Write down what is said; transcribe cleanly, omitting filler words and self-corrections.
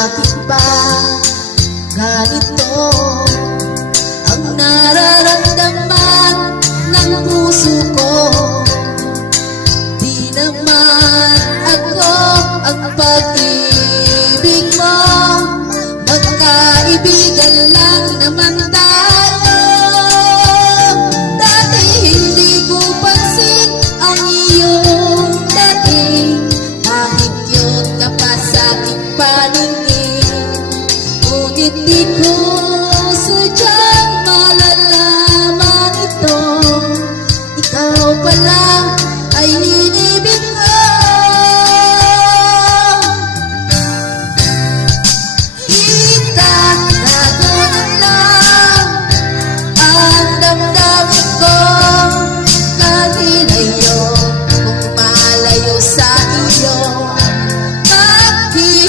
bakit ba ganito ang nararamdaman ng puso ko? Di naman ako ang pag-ibig mo, magkaibigan lang naman tayo. Dati hindi ko pansin ang iyong dating, bakit yun ka pa sa aking paningin, ngunit di ko